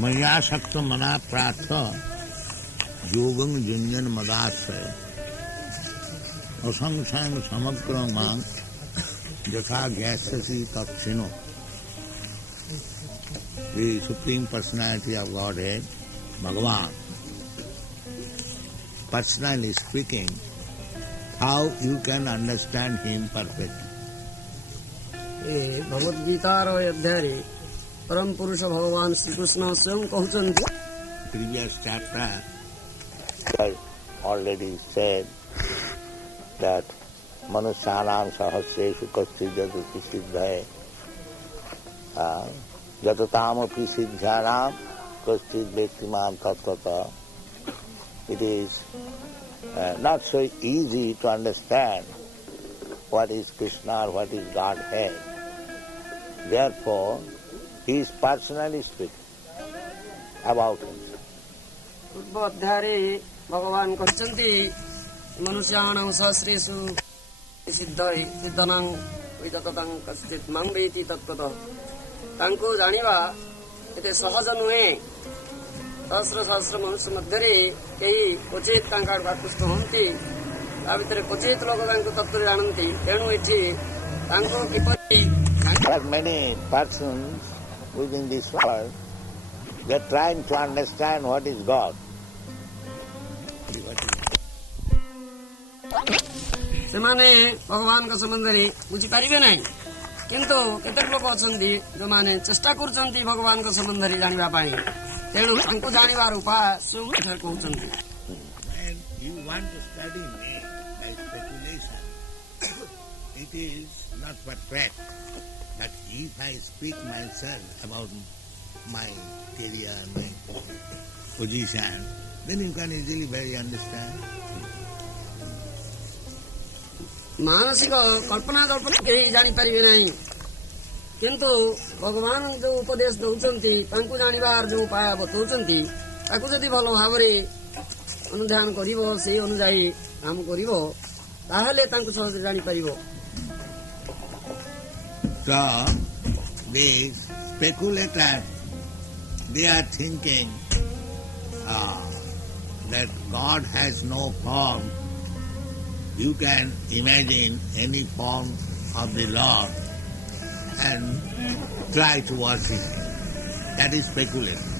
मया शक्त मना प्रार्थ योगं जुंजन मदाश्रय असंख्यं समग्र मां यथा ज्ञास्यसि तत्क्षिणो. The Supreme Personality of Godhead, Bhagavan, personally speaking, how you can understand him perfectly. Bhagavad guitar अध्याय परम पुरुष भगवान श्री कृष्ण स्वयं कहते. Previous chapter I already said that manusyanam sahasreshu kaschid jatuti siddhaye jatutamapi siddhyanam kaschid vettimam tattvata. It is not so easy to understand what is Krishna or what is Godhead. Therefore, he is personally speaking about himself. पूर्व अध्याय भगवान कहते मनुष्याणां सहस्रेषु सिद्धनां विदततां कश्चित् मां वेति तत्त्वतः. तांको जानिबा एते सहज नुहे. सहस्र सहस्र मनुष्य मध्यरे केही क्वचित तांका आकृष्ट होती. ता भितर क्वचित लोक तांको तत्त्व जानती. तेणु एठी तांको किपरि. There are many persons within this world, they are trying to understand what is God. ସେମାନେ ଭଗବାନଙ୍କ ସମ୍ବନ୍ଧରେ ବୁଝିପାରିବେ ନାହିଁ. କିନ୍ତୁ କେତେକ ଲୋକ ଅଛନ୍ତି ଯେଉଁମାନେ ଚେଷ୍ଟା କରୁଛନ୍ତି ଭଗବାନଙ୍କ ସମ୍ବନ୍ଧରେ ଜାଣିବା ପାଇଁ. ତେଣୁ ତାଙ୍କୁ ଜାଣିବାର ଉପାୟ ସବୁ ଏଠାରେ କହୁଛନ୍ତି. You want to study me by speculation. It is not perfect. But if I speak myself about my career, my position, then you can easily very understand. ମାନସିକ କଳ୍ପନା କେହି ଜାଣିପାରିବେ ନାହିଁ. କିନ୍ତୁ ଭଗବାନ ଯୋଉ ଉପଦେଶ ଦଉଛନ୍ତି ତାଙ୍କୁ ଜାଣିବାର ଯୋଉ ଉପାୟ ବତାଉଛନ୍ତି ତାକୁ ଯଦି ଭଲ ଭାବରେ ଅନୁଧ୍ୟାନ କରିବ, ସେଇ ଅନୁଯାୟୀ କାମ କରିବ, ତାହେଲେ ତାଙ୍କୁ ସହଜରେ ଜାଣିପାରିବ. So, these speculators, they are thinking that God has no form. You can imagine any form of the Lord and try to worship Him. That is speculation.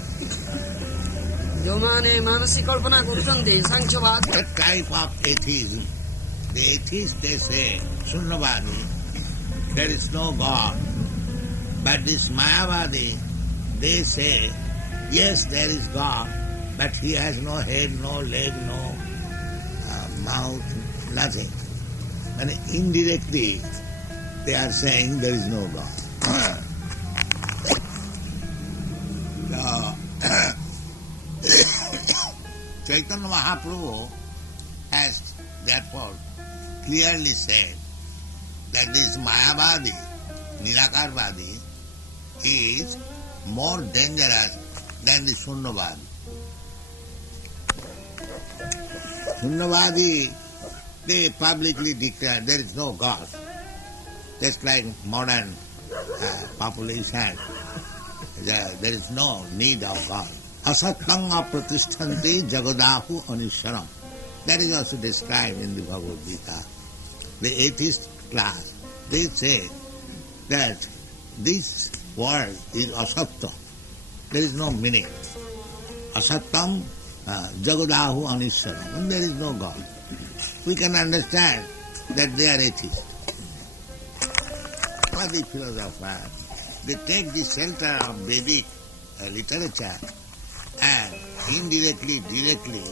ଯେଉଁମାନେ ମାନସିକ କଳ୍ପନା କରୁଛନ୍ତି ସାଂଖ୍ୟବାଦ. That type of atheism, the atheists they say, Shunyavadi, there is no God. But this Mayavadi, they say, yes, there is God, but He has no head, no leg, no mouth, nothing. And indirectly, they are saying there is no God. So, Chaitanya Mahaprabhu has therefore clearly said that this Mayavadi, Nirakarvadi, is more dangerous than the Shunyavadi. Shunyavadi, they publicly declare there is no God. Just like modern population, there is no need of God. Asatang apratishtanti jagadahu anisharam. That is also described in the Bhagavad Gita. The atheist class, they say that this world is asatya. There is no meaning. Asatyam jagadahu anisharam. And there is no God. We can understand that they are atheists. For the philosophers, they take the shelter of Vedic literature and indirectly, directly,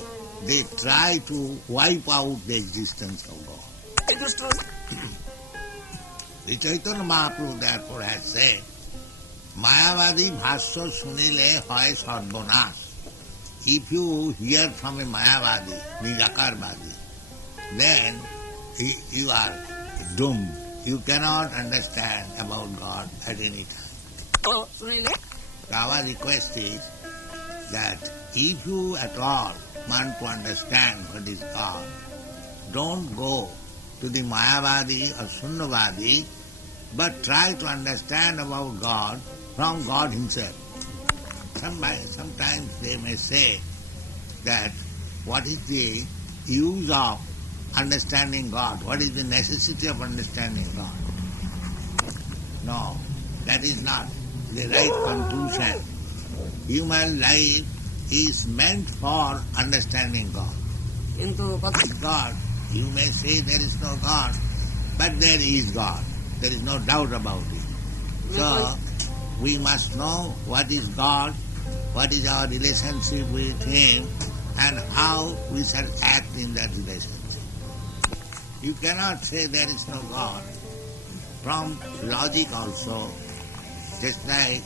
they try to wipe out the existence of God. The Chaitanya Mahaprabhu therefore has said, Mayavadi bhasya sunile hoy sarvanash. If you hear from a Mayavadi, Nirakarvadi, then you are doomed. You cannot understand about God at any time. Our request is that if you at all want to understand what is God, don't go to the Mayavadi or Shunyavadi, but try to understand about God from God Himself. Sometimes they may say that what is the use of understanding God? What is the necessity of understanding God? No, that is not the right conclusion. Human life is meant for understanding God. किंतु God, you may say there is no God, but there is God. There is no doubt about it. So, we must know what is God, what is our relationship with Him, and how we shall act in that relationship. You cannot say there is no God. From logic also, just like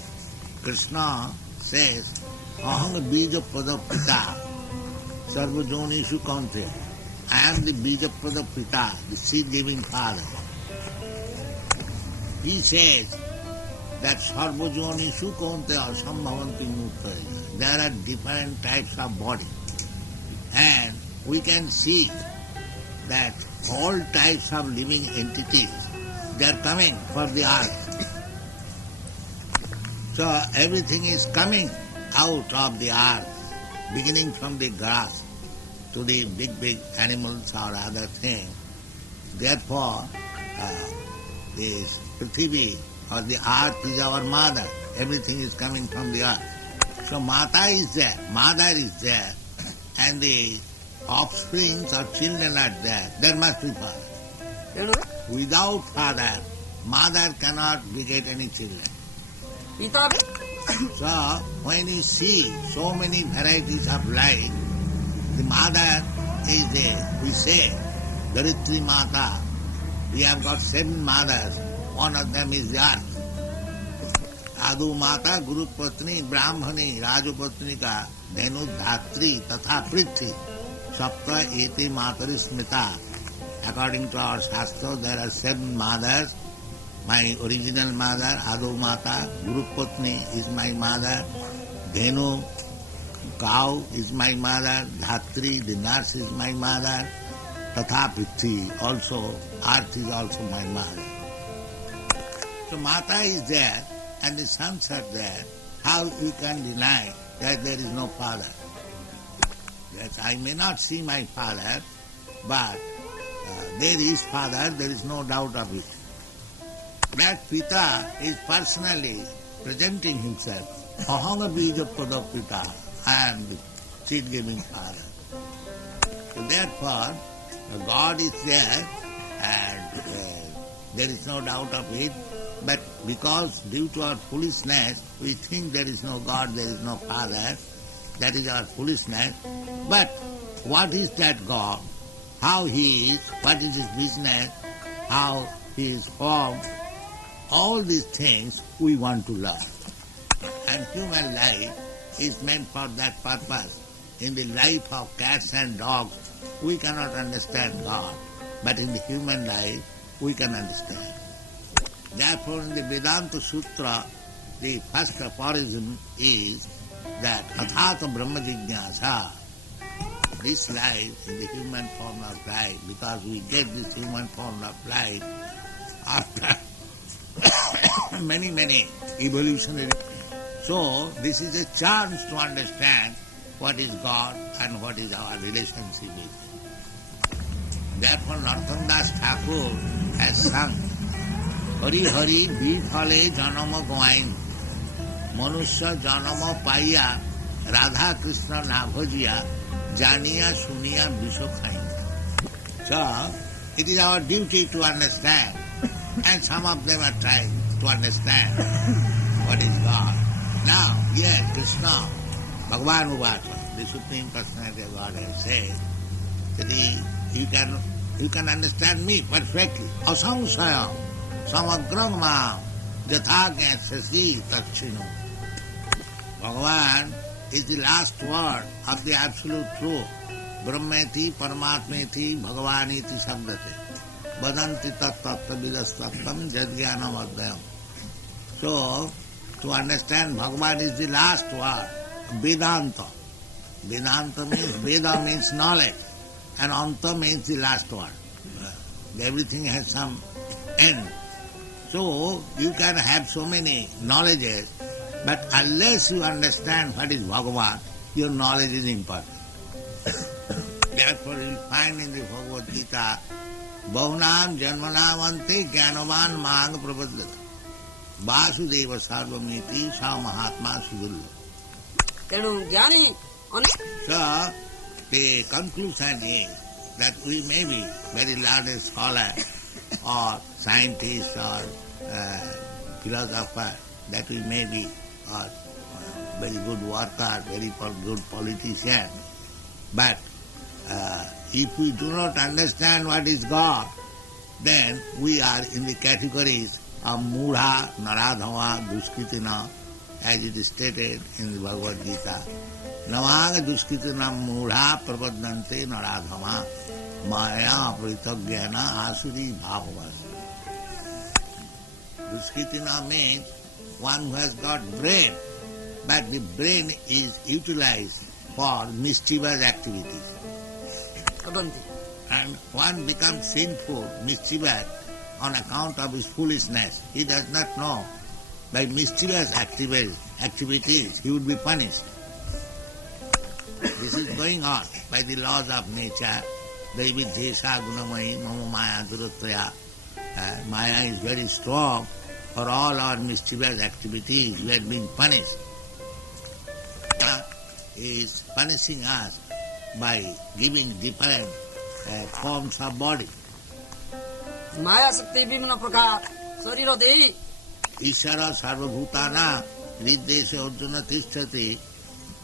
Krishna says, Aham bija pada pita, sarvajonishu kaunte. I am the bija pada pita, the seed-giving father. He says that sarvajonishu kaunte asambhavanti murtaya. There are different types of body. And we can see that all types of living entities, they are coming for the earth. So everything is coming out of the earth, beginning from the grass to the big animals or other things. Therefore, this Prithvi or the earth is our mother. Everything is coming from the earth. So Mata is there, mother is there, and the offsprings or children are there. There must be father. Without father, mother cannot beget any children. So, when you see so many varieties of life, the mother is we say, Dharitri Mata. We have got 7 mothers. One of them is the earth. Adu Mata, Guru Patni, Brahmani, Rajapatnika, Dhenu Dhatri, Tatha Prithvi, Sapta Eti Matari Smita. According to our Shastra, there are 7 mothers. My original mother, Adu Mata, Guru Patni is my mother, Dhenu, cow is my mother, Dhatri, the nurse is my mother, Tatha Prithvi, also, earth is also my mother. So Mata is there and the sons are there. How you can deny that there is no father? Yes, I may not see my father, but there is father, there is no doubt of it. That Pita is personally presenting himself. Aham bija pada Pita. I am the seed-giving father. So therefore, God is there and there is no doubt of it. But because due to our foolishness, we think there is no God, there is no Father. That is our foolishness. But what is that God? How He is? What is His business? How He is formed? All these things we want to learn. And human life is meant for that purpose. In the life of cats and dogs, we cannot understand God. But in the human life, we can understand. Therefore, in the Vedanta Sutra, the first aphorism is that Athata Brahma Jignasa. This life is the human form of life, because we get this human form of life after many evolutionary. So, this is a chance to understand what is God and what is our relationship with Him. Therefore, Narottam Das Thakur has sung, Hari Hari Bifale Janama Goain, Manusya Janama Paiya, Radha Krishna Nabhajiya, Janiya Suniya Vishokhain. So, it is our duty to understand, and some of them are trying to understand what is God. Now, yes, Krishna, Bhagavan Uvasa, the Supreme Personality of God has said that you can understand me perfectly. Asamsaya, samagrama, jathagya sasi takshino. Bhagavan is the last word of the absolute truth. Brahmeti, Paramatmeti, Bhagavaniti Sabdate. Vadanti tat tattva vidastattam jadgyanam adhyam. So, to understand Bhagavan is the last word. Vedanta. Vedanta means, Veda means knowledge. And Anta means the last word. Everything has some end. So, you can have so many knowledges, But unless you understand what is Bhagavan, your knowledge is important. Therefore you will find in the Bhagavad Gita, Bahunam Janmanam Ante Jnanavan Mahang Prabhadrata Vasudeva Sarvamiti Sa Mahatma Sudullo. ତେଣୁ ଜ୍ଞାନୀ So the conclusion is that we may be very learned scholar or scientist or philosopher, that we may be or very good worker, very good politician, but if we do not understand what is God, then we are in the categories of Mudha, Naradhava, Duskritina, as it is stated in the Bhagavad Gita. Namaga Duskritina Mudha Prabhadante Naradhava Maya Pritagyana Asuri Bhavavas. Duskritina means one who has got brain, but the brain is utilized for mischievous activities. And one becomes sinful, mischievous on account of his foolishness. He does not know by mischievous activities he would be punished. This is going on by the laws of nature. Devi Dhesha Gunamayi Mama Maya Durutraya. Maya is very strong. For all our mischievous activities we are being punished. He is punishing us by giving different forms of body. माया शक्ति विभिन्न प्रकार शरीर देही ईश्वर सर्वभूताना हृदय से अर्जुन तिष्ठति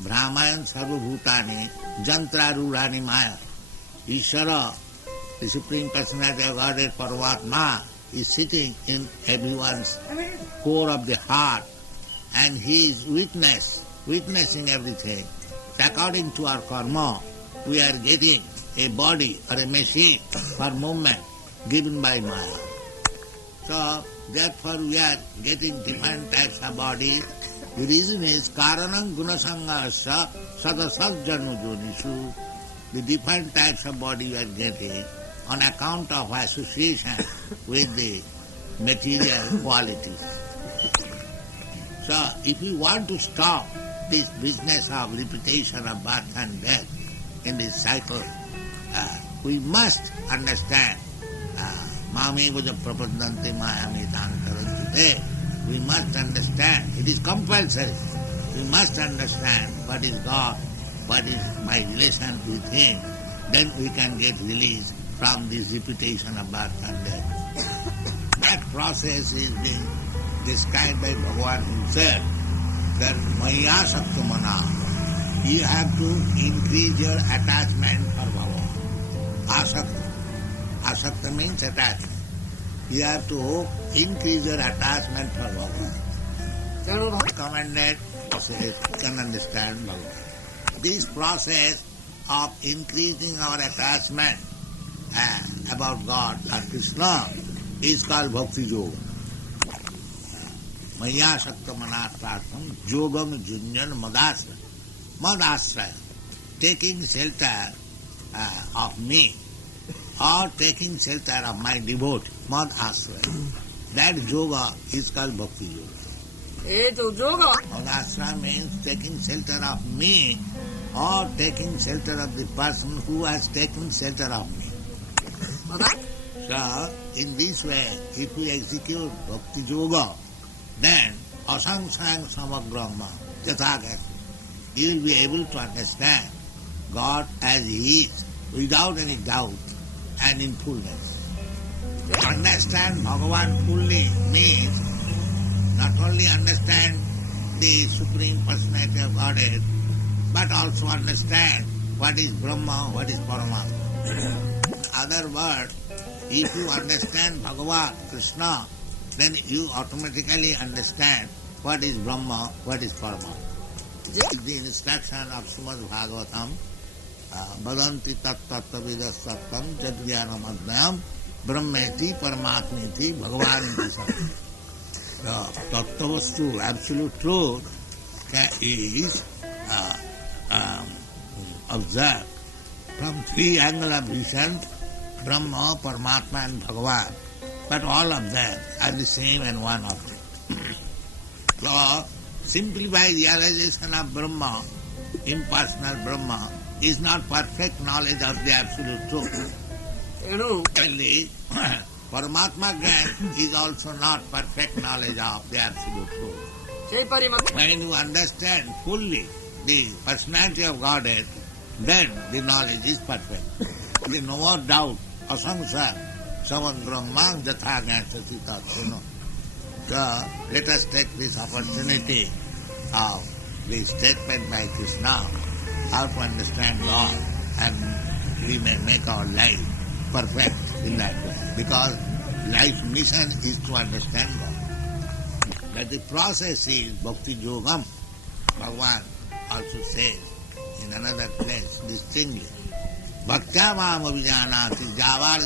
भ्रामायण सर्वभूतानि जंत्रारूढ़ानि माया. Ishvara, the Supreme Personality of Godhead, Paramatma, is sitting in everyone's core of the heart, and he is witnessing everything. So according to our karma, we are getting a body or a machine for movement given by Maya. So therefore we are getting different types of bodies. The reason is karanam gunasangasya sadasajjanujonishu. The different types of body we are getting on account of association with the material qualities. So if we want to stop this business of repetition of birth and death in this cycle, we must understand Mame Vaja Prapadante Mayami Tankarante. We must understand, it is compulsory. We must understand what is God, what is my relation with Him. Then we can get released from this repetition of birth and death. That process is being described by Bhagavan himself, that Maya Saktamana. You have to increase your attachment for Bhagavan. Asakta. Asakta means attachment. You have to increase your attachment for Bhagavan. Recommended process, you can understand Bhagavan. This process of increasing our attachment about God or Krishna is called Bhakti Yoga. Maya Shakta Manasratam Yogam Junyan Madasra. Madasra, taking shelter of me or taking shelter of my devotee, Madasra. That yoga is called Bhakti Yoga. Madasra means taking shelter of me or taking shelter of the person who has taken shelter of me. So, in this way, if we execute Bhakti Yoga, then asangsang samagrama yathagat, you will be able to understand God as He is, without any doubt and in fullness. To understand Bhagavan fully means not only understand the Supreme Personality of Godhead, but also understand what is Brahma, what is Paramatma. Other words, if you understand Bhagavan, Krishna, then you automatically understand what is Brahma, what is Paramatma. The instruction of Srimad Bhagavatam, Vadanti tat-tattvavidas sattam jadjnanam adnayam brahmeti paramatmeti bhagavaniti sattam. The tattvastu, absolute truth, is observed from three angles of vision, Brahma, Paramatma and Bhagavan. But all of them are the same and one object. So, simply by realization of Brahma, impersonal Brahma, is not perfect knowledge of the absolute truth. ତେଣୁ Only Paramatma Gyan is also not perfect knowledge of the absolute truth. ସେହିପରି ମଧ୍ୟ When you understand fully the personality of Godhead, then the knowledge is perfect. There is no more doubt. Asamsa samandram mang jatha gyanasati tatsino. So let us take this opportunity of the statement by Krishna, how to understand God, and we may make our life perfect in that way. Because life's mission is to understand God. That the process is Bhakti Yoga. Bhagavan also says in another place distinctly, Bhaktya mam abhijanati javar